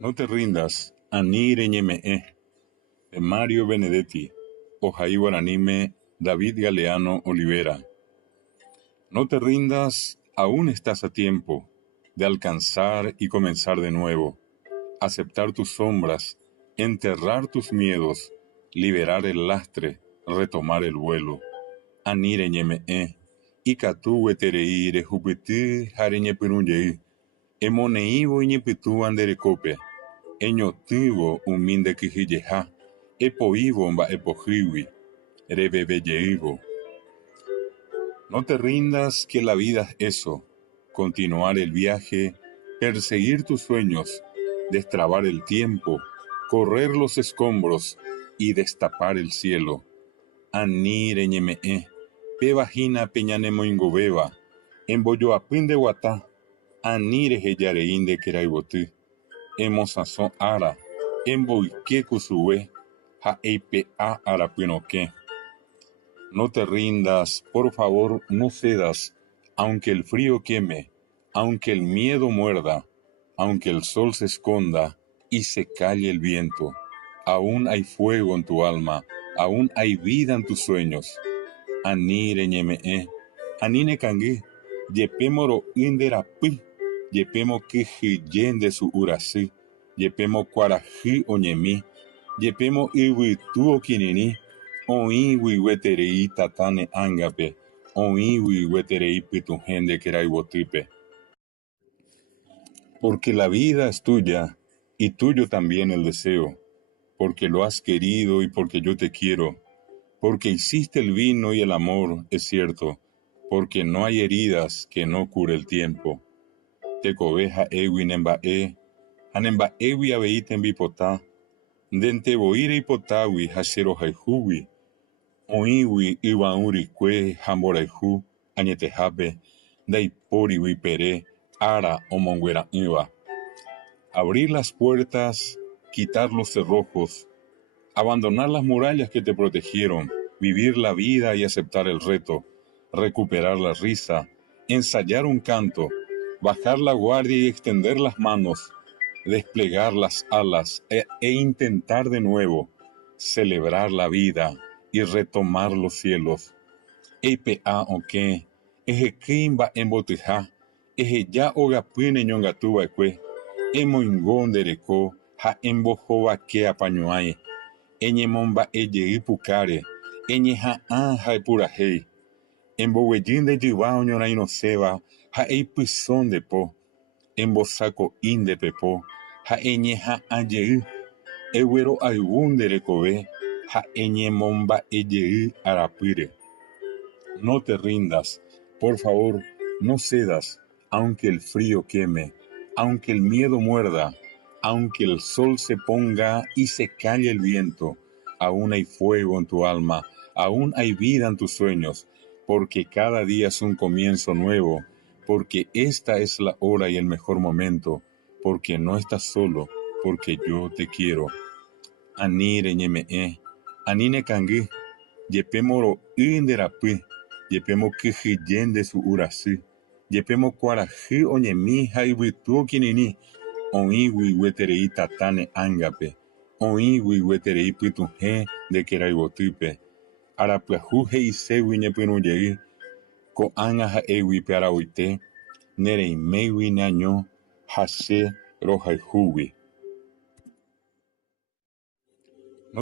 No te rindas, Anire ñeme'ẽ, de Mario Benedetti, Ojaí Guaranime, David Galeano Olivera. No te rindas, aún estás a tiempo de alcanzar y comenzar de nuevo, aceptar tus sombras, enterrar tus miedos, liberar el lastre, retomar el vuelo. Anire ñeme'ẽ, ikatu weterei rehupyty ha reñepyrũjey, emoneívo iñipytũ anderekópe, eñotỹvo umi ndekyhyjeha, epoívo mba'epohýgui, revevejeývo. No te rindas, que la vida es eso, continuar el viaje, perseguir tus sueños, destrabar el tiempo, correr los escombros y destapar el cielo. Anire ñeme'ẽ, pevahína peñanemoingovéva, embojoapy ndeguata, ani rehejarei ndekerayvoty, emosãso ára, emboyke kusugue ha eipe'a arapyrõke. No te rindas, por favor, no cedas, aunque el frío queme, aunque el miedo muerda, aunque el sol se esconda y se calle el viento. Aún hay fuego en tu alma, aún hay vida en tus sueños. Anire ñeme'ẽ, anine kangy, jepémoro ynderapy, jepémo kyhyje nde su'u rasy, jepémo kuarahy oñemi, jepémo yvytu okirirĩ, oĩgui gueterei tata ne'ángape, oĩgui gueterei pytuhẽ ndekerayvotýpe. Porque la vida es tuya, y tuyo también el deseo, porque lo has querido y porque yo te quiero, porque hiciste el vino y el amor, es cierto, porque no hay heridas que no cure el tiempo. Te cobeja ewi nemba'e, hanemba'ewi avei tembipotã, ndenteboíre ipotágui ha cherohayhúgui, oĩgui yva'ũ rykue ha mborayhu añetehápe, ndaipórigui pere ára omonguera'ỹva. Abrir las puertas, quitar los cerrojos, abandonar las murallas que te protegieron, vivir la vida y aceptar el reto, recuperar la risa, ensayar un canto, bajar la guardia y extender las manos, desplegar las alas e intentar de nuevo, celebrar la vida y retomar los cielos. Eipe'a okẽ, ehekýi mba'embotyha, eheja ogapy neñongatuva'ekue, emoingo ndereko ha embohovake apañuái, eñemomba'ejey pukáre, eñeha'ã ha epurahéi, emboguejy ndejyva oñorãirõséva ha eipyso ndepo, embosako'i ndepepo ha eñeha'ãjey, eguero'ayvu nderekove ha eñemomba'ejey arapýre. No te rindas, por favor, no cedas, aunque el frío queme, aunque el miedo muerda, aunque el sol se ponga y se calle el viento, aún hay fuego en tu alma, aún hay vida en tus sueños, porque cada día es un comienzo nuevo, porque esta es la hora y el mejor momento, porque no estás solo, porque yo te quiero. Anire ñeme'ẽ, anine kangy, jepémoro'y nderapy, jepémo kyhyje nde su'u rasy, jepémo kuarahy oñemi ha yvytu okirirĩ, oĩgui gueterei tata ne'ángape, oĩgui gueterei pytuhẽ ndekerayvotýpe, arapyahu he'iségui ñepyrũjey, ko'ág̃a ha'égui pe aravoite, nereiméigui neaño ha che rohayhúgui.